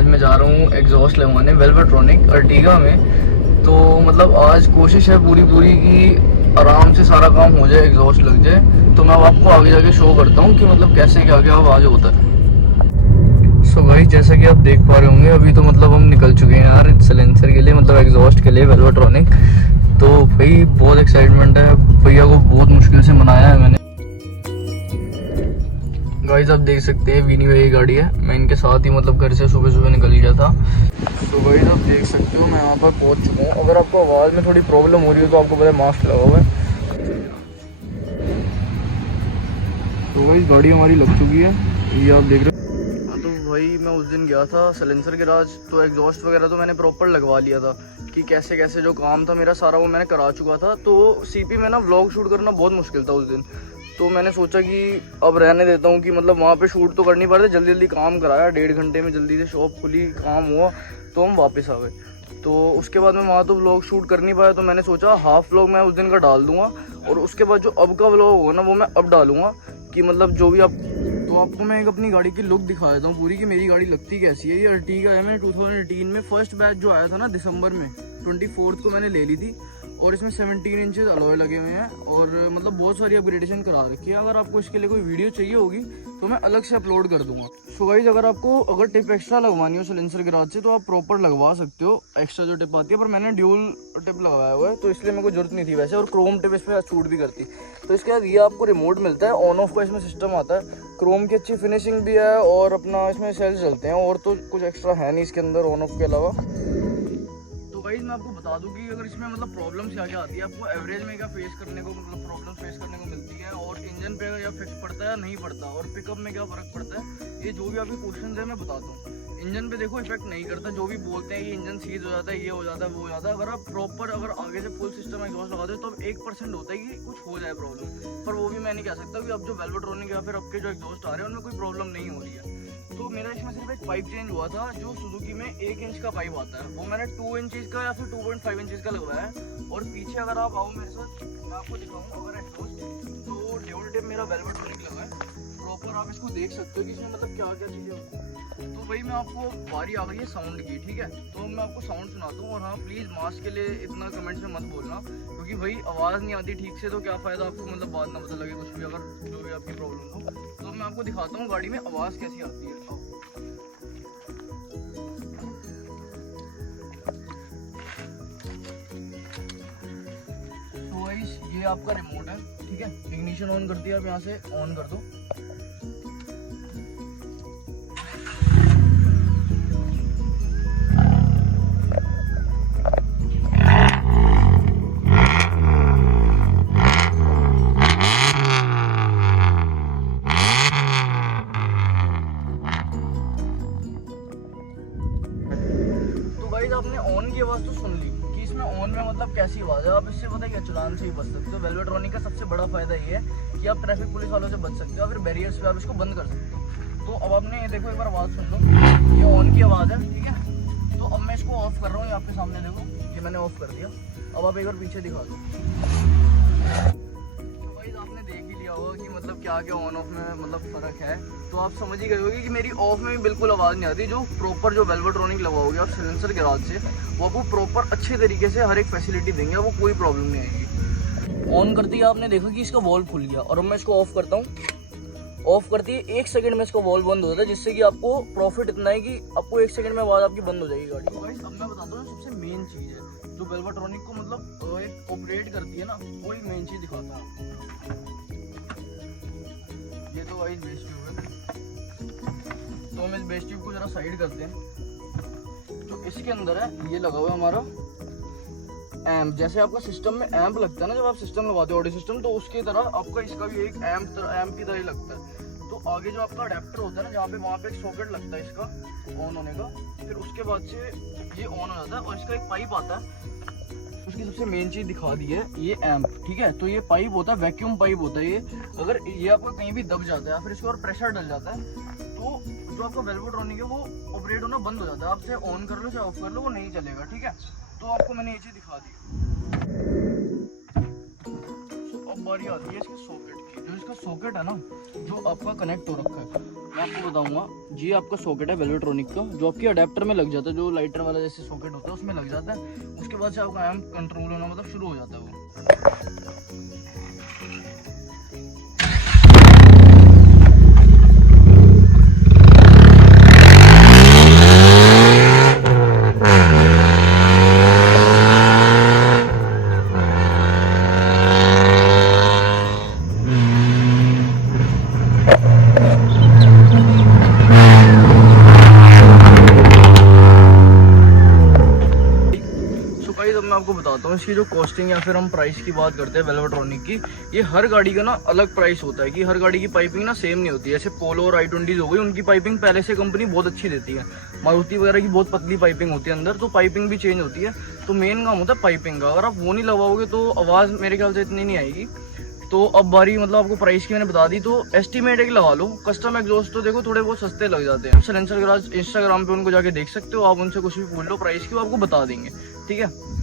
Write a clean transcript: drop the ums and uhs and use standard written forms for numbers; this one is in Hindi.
आज मैं जा रहा हूँ एग्जॉस्ट लगवाने वेलवेट्रॉनिक अर्टिगा में। तो मतलब आज कोशिश है पूरी कि आराम से सारा काम हो जाए, एग्जॉस्ट लग जाए। तो मैं अब आपको आगे जाके शो करता हूँ कि मतलब कैसे क्या क्या आवाज़ होता है। सो भाई जैसा कि आप देख पा रहे होंगे अभी तो मतलब हम निकल चुके हैं यार सिलेंसर के लिए, मतलब एग्जॉस्ट के लिए वेलवेट्रॉनिक। तो भाई बहुत एक्साइटमेंट है, भैया को बहुत मुश्किल से मनाया है मैंने। गाइस आप देख सकते हैं विनी भाई की गाड़ी है, मैं इनके साथ ही मतलब घर से सुबह सुबह निकल गया था। तो गाइस आप देख सकते हो मैं यहाँ पर पहुँच चुका हूँ। अगर आपको आवाज़ में थोड़ी प्रॉब्लम हो रही हो तो आपको पता है मास्क लगा हुआ है। तो गाइस गाड़ी हमारी लग चुकी है, ये आप देख रहे हो। हाँ तो भाई मैं उस दिन गया था सिलेंसर के राज, तो एग्जॉस्ट वगैरह तो मैंने प्रॉपर लगवा लिया था कि कैसे कैसे जो काम था मेरा सारा वो मैंने करा चुका था। तो सीपी में ना व्लॉग शूट करना बहुत मुश्किल था उस दिन। तो मैंने सोचा कि अब रहने देता हूँ कि मतलब वहाँ पे शूट तो करनी पड़ती, जल्दी जल्दी काम कराया, 1.5 घंटे में जल्दी से शॉप खुली, काम हुआ, तो हम वापस आ गए। तो उसके बाद मैं वहाँ तो व्लॉग शूट कर नहीं पाया, तो मैंने सोचा हाफ व्लॉग मैं उस दिन का डाल दूँगा और उसके बाद जो अब का व्लॉग होगा ना वो मैं अब डालूँगा कि मतलब जो भी आप। तो आपको मैं एक अपनी गाड़ी की लुक दिखा देता हूँ पूरी कि मेरी गाड़ी लगती कैसी है। ये अर्टिगा है, मैंने 2018 में फर्स्ट बैच जो आया था ना दिसंबर में 24 को मैंने ले ली थी और इसमें 17 इंचेस अलॉय लगे हुए हैं और मतलब बहुत सारी अपग्रेडेशन करा रखी है। अगर आपको इसके लिए कोई वीडियो चाहिए होगी तो मैं अलग से अपलोड कर दूंगा। सो गाइस अगर टिप एक्स्ट्रा लगवानी हो सिलेंसर के राज से तो आप प्रॉपर लगवा सकते हो, एक्स्ट्रा जो टिप आती है, पर मैंने ड्यूल टिप लगाया हुआ है तो इसलिए मेरे को जरूरत नहीं थी वैसे, और क्रोम टिप इस पर छूट भी करती। तो इसके बाद ये आपको रिमोट मिलता है, ऑन ऑफ का इसमें सिस्टम आता है, क्रोम की अच्छी फिनिशिंग भी है और अपना इसमें सेल्स चलते हैं और तो कुछ एक्स्ट्रा है नहीं इसके अंदर ऑन ऑफ के अलावा। गाइस मैं आपको बता दूं कि अगर इसमें मतलब प्रॉब्लम्स क्या क्या आती है, आपको एवरेज में क्या फेस करने को मतलब प्रॉब्लम फेस करने को मिलती है और इंजन पे या फिक्स पड़ता है या नहीं पड़ता और पिकअप में क्या फ़र्क पड़ता है, ये जो भी आपके क्वेश्चन है मैं बताता हूँ। इंजन पे देखो इफेक्ट नहीं करता, जो भी बोलते हैं कि इंजन सीज हो जाता है, ये हो जाता है, वो हो जाता है। अगर आप प्रॉपर अगर आगे से फुल सिस्टम एग्जॉस्ट लगा दो तो अब 1% होता है कि कुछ हो जाए प्रॉब्लम, पर वो भी मैं नहीं कह सकता कि अब जो वेलवेट्रॉनिक या फिर आपके जो एग्जॉस्ट आ रहे हैं उनमें कोई प्रॉब्लम नहीं हो रही है। तो मेरा इसमें सिर्फ एक पाइप चेंज हुआ था, जो सुजुकी में 1 इंच का पाइप आता है वो मैंने 2 इंचेस का या फिर 2.5 इंचेस का लगवाया है। और पीछे अगर आप आओ मेरे साथ मैं आपको दिखाऊंगा अगर एग्जॉस्ट, तो ड्यूल टिप मेरा वेलवेट्रॉनिक लगा है प्रॉपर, आप इसको देख सकते हो कि इसमें मतलब क्या क्या चीज़ें होती हैं। तो भाई मैं आपको बारी आ गई है साउंड की, ठीक है, तो मैं आपको साउंड सुनाता हूँ। और हाँ प्लीज़ मास्क के लिए इतना कमेंट्स में मत बोलना, क्योंकि भाई आवाज़ नहीं आती ठीक से तो क्या फ़ायदा आपको, मतलब बात ना पता लगे कुछ भी, अगर जो भी आपकी प्रॉब्लम हो। तो मैं आपको दिखाता हूँ गाड़ी में आवाज़ कैसी आती है। तो गाइस ये आपका रिमोट है, ठीक है, इग्निशन ऑन कर दिया, आप यहाँ से ऑन कर दो। आपने ऑन की आवाज़ तो सुन ली कि इसमें ऑन में मतलब कैसी आवाज़ है, आप इससे पता है क्या चालान से ही बच सकते हो। वेलवेट्रॉनिक का सबसे बड़ा फायदा ये है कि आप ट्रैफिक पुलिस वालों से बच सकते हो, फिर बैरियर्स पे आप इसको बंद कर सकते हो। तो अब आपने देखो एक बार आवाज़ सुन लो, ये ऑन की आवाज़ है, ठीक है। तो अब मैं इसको ऑफ कर रहा हूँ, ये आपके सामने देखो, ये मैंने ऑफ कर दिया। अब आप एक बार पीछे दिखा दो। आपने देख ही लिया होगा कि मतलब क्या क्या ऑन ऑफ में मतलब फ़र्क है, तो आप समझ ही गए होगे कि मेरी ऑफ में भी बिल्कुल आवाज़ नहीं आती। जो प्रॉपर जो वेलवेट्रॉनिक लगवाओगे आप सिलेंसर के राज से, वो आपको प्रॉपर अच्छे तरीके से हर एक फैसिलिटी देंगे, वो कोई प्रॉब्लम नहीं आएगी। ऑन करते ही आपने देखा कि इसका वॉल्व खुल गया, और अब मैं इसको ऑफ करता हूँ। ऑफ करती है 1 सेकंड में इसका वॉल्व बंद हो जाता है, जिससे कि आपको प्रॉफिट इतना है कि आपको 1 सेकंड में आवाज़ आपकी बंद हो जाएगी गाड़ी। तो गाइस अब मैं बताता हूँ सबसे मेन चीज़ है जो वेलवेट्रॉनिक को मतलब एक ऑपरेट करती है ना, वो एक मेन चीज़ दिखाता हूँ। ये तो गाइस बेस ट्यूब है, तो हम इस बेस ट्यूब को जरा साइड करते हैं। जो इसके अंदर है ये लगा हुआ है हमारा एम्प, जैसे आपका सिस्टम में एम्प लगता है ना जब आप सिस्टम लगाते हो ऑडियो सिस्टम, तो उसकी तरह आपका इसका भी एक एम्प की तरह ही लगता है। तो आगे जो आपका अडेप्टर होता है ना, जहाँ पे वहाँ पे एक सॉकेट लगता है इसका ऑन होने का, फिर उसके बाद से ये ऑन हो जाता है और इसका एक पाइप आता है। उसकी सबसे मेन चीज़ दिखा दी है ये एम्प, ठीक है। तो ये पाइप होता है, वैक्यूम पाइप होता है ये। अगर ये आपका कहीं भी दब जाता है फिर इसके और प्रेशर डल जाता है, तो जो आपका वेलवेट्रॉनिक है वो ऑपरेट होना बंद हो जाता है। आप चाहे ऑन कर लो चाहे ऑफ कर लो, वो नहीं चलेगा, ठीक है। तो आपको मैंने ये चीज़ दिखा दी। तो अब बारी आती है इसके सॉकेट की। जो इसका सॉकेट है ना, जो आपका कनेक्ट हो रखा है, मैं आपको बताऊंगा जी, आपका सॉकेट है वेल्वेट्रॉनिक का, जो आपकी अडेप्टर में लग जाता है, जो लाइटर वाला जैसे सॉकेट होता है उसमें लग जाता है। उसके बाद से आपका एम्प कंट्रोल होना मतलब शुरू हो जाता है वो। अब मैं आपको बताता हूँ इसकी जो कॉस्टिंग या फिर हम प्राइस की बात करते हैं वेल्वेट्रॉनिक की, ये हर गाड़ी का ना अलग प्राइस होता है कि हर गाड़ी की पाइपिंग ना सेम नहीं होती है। जैसे पोलो और i20 हो गई, उनकी पाइपिंग पहले से कंपनी बहुत अच्छी देती है। मारुति वगैरह की बहुत पतली पाइपिंग होती है अंदर, तो पाइपिंग भी चेंज होती है। तो मेन काम होता है पाइपिंग का। अगर आप वो नहीं लगाओगे तो आवाज़ मेरे ख्याल से इतनी नहीं आएगी। तो अब बारी मतलब आपको प्राइस की मैंने बता दी, तो एस्टिमेट एक लगा लो। कस्टम एग्जॉस्ट तो देखो थोड़े बहुत सस्ते लग जाते हैं। साइलेंसर गैराज इंस्टाग्राम पे उनको जाके देख सकते हो आप, उनसे कुछ भी पूछ लो प्राइस की, वो आपको बता देंगे। ठीक है।